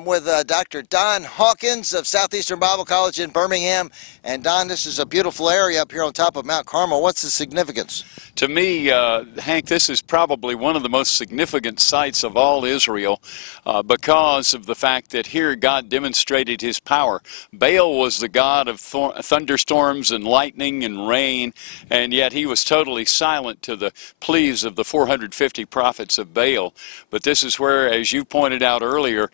I'm with Dr. Don Hawkins of Southeastern Bible College in Birmingham. And Don, this is a beautiful area up here on top of Mount Carmel. What's the significance? To me, Hank, this is probably one of the most significant sites of all Israel because of the fact that here God demonstrated his power. Baal was the god of thunderstorms and lightning and rain, and yet he was totally silent to the pleas of the 450 prophets of Baal. But this is where, as you pointed out earlier,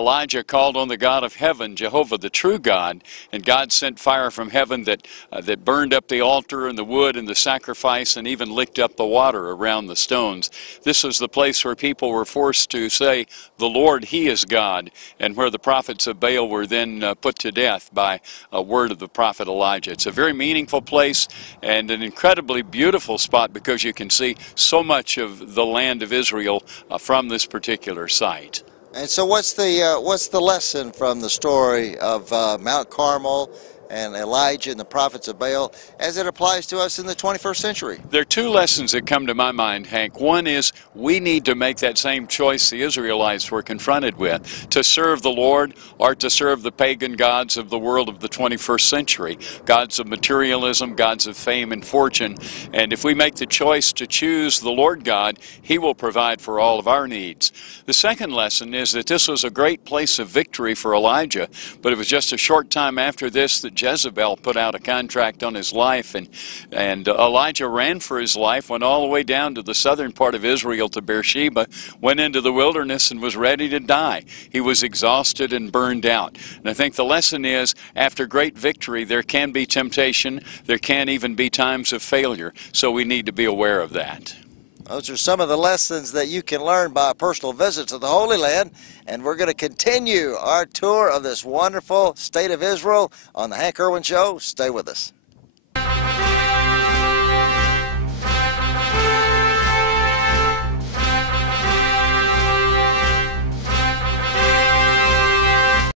Elijah called on the God of heaven, Jehovah, the true God, and God sent fire from heaven that burned up the altar and the wood and the sacrifice and even licked up the water around the stones. This was the place where people were forced to say, the Lord, he is God, and where the prophets of Baal were then put to death by a word of the prophet Elijah. It's a very meaningful place and an incredibly beautiful spot because you can see so much of the land of Israel from this particular site. And so what's the lesson from the story of Mount Carmel and Elijah and the prophets of Baal as it applies to us in the 21st century? There are two lessons that come to my mind, Hank. One is we need to make that same choice the Israelites were confronted with, to serve the Lord or to serve the pagan gods of the world of the 21st century, gods of materialism, gods of fame and fortune. And if we make the choice to choose the Lord God, he will provide for all of our needs. The second lesson is that this was a great place of victory for Elijah, but it was just a short time after this that Jezebel put out a contract on his life, and Elijah ran for his life, went all the way down to the southern part of Israel to Beersheba, went into the wilderness and was ready to die. He was exhausted and burned out. And I think the lesson is, after great victory, there can be temptation, there can even be times of failure, so we need to be aware of that. Those are some of the lessons that you can learn by a personal visit to the Holy Land, and we're going to continue our tour of this wonderful state of Israel on the Hank Irwin Show. Stay with us.